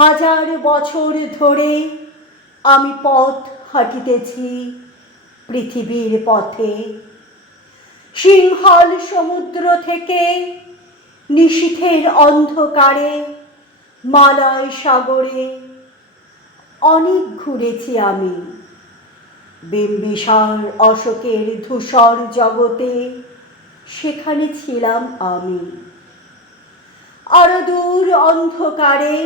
হাজার বছর ধরে আমি পথ হাঁটিতেছি পৃথিবীর পথে। সিংহল সমুদ্র থেকে নিশীথের অন্ধকারে মালয় সাগরে অনেক ঘুরেছি আমি। বিম্বিসার অশোকের ধূসর জগতে সেখানে ছিলাম আমি। আরো দূর অন্ধকারে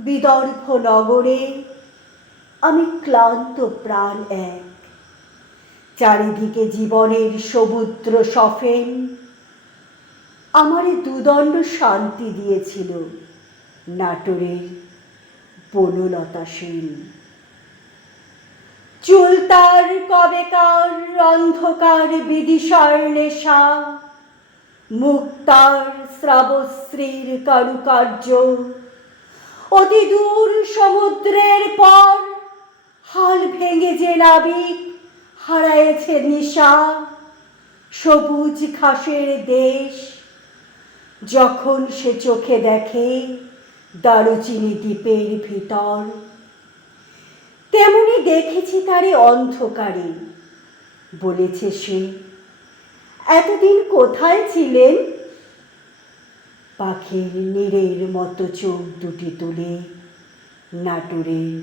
বিদর্ভ নগরে আমি ক্লান্ত প্রাণ এক। চারিদিকে জীবনের সমুদ্র সফেন আমারে দুদণ্ড শান্তি দিয়েছিল নাটোরের বনলতা সেন। চুল তার কবেকার অন্ধকার বিদিশার নেশা, মুখ তার শ্রাবশ্রীর কারুকার্য। অতি দূর সমুদ্রের পর হাল ভেঙে যে নাবিক হারায়েছে নিশা, সবুজ ঘাসের দেশ যখন সে চোখে দেখে দারুচিনি দ্বীপের ভিতর, তেমনি দেখেছি তারে অন্ধকারে। বলেছে সে, এতদিন কোথায় ছিলেন? পাখির নীরের মতো চোখ দুটি তুলে নাটোরের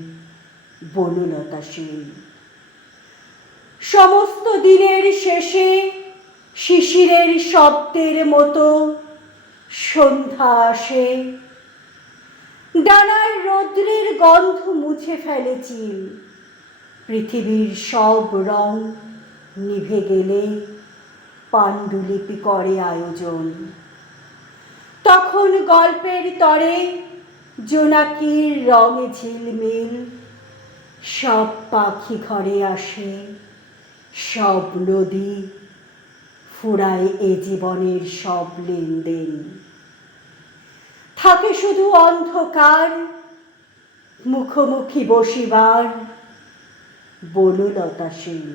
বনলতা সেন। সমস্ত দিনের শেষে শিশিরের শব্দের মতো সন্ধ্যা আসে। ডানার রৌদ্রের গন্ধ মুছে ফেলেছি। পৃথিবীর সব রং নিভে গেলে পাণ্ডুলিপি করে আয়োজন। তখন গল্পের তরে জোনাকির রঙে ঝিলমিল সব পাখি ঘরে আসে, সব নদী ফুরায় এ জীবনের সব লেনদেন। থাকে শুধু অন্ধকার মুখোমুখি বসিবার বনলতা সেন।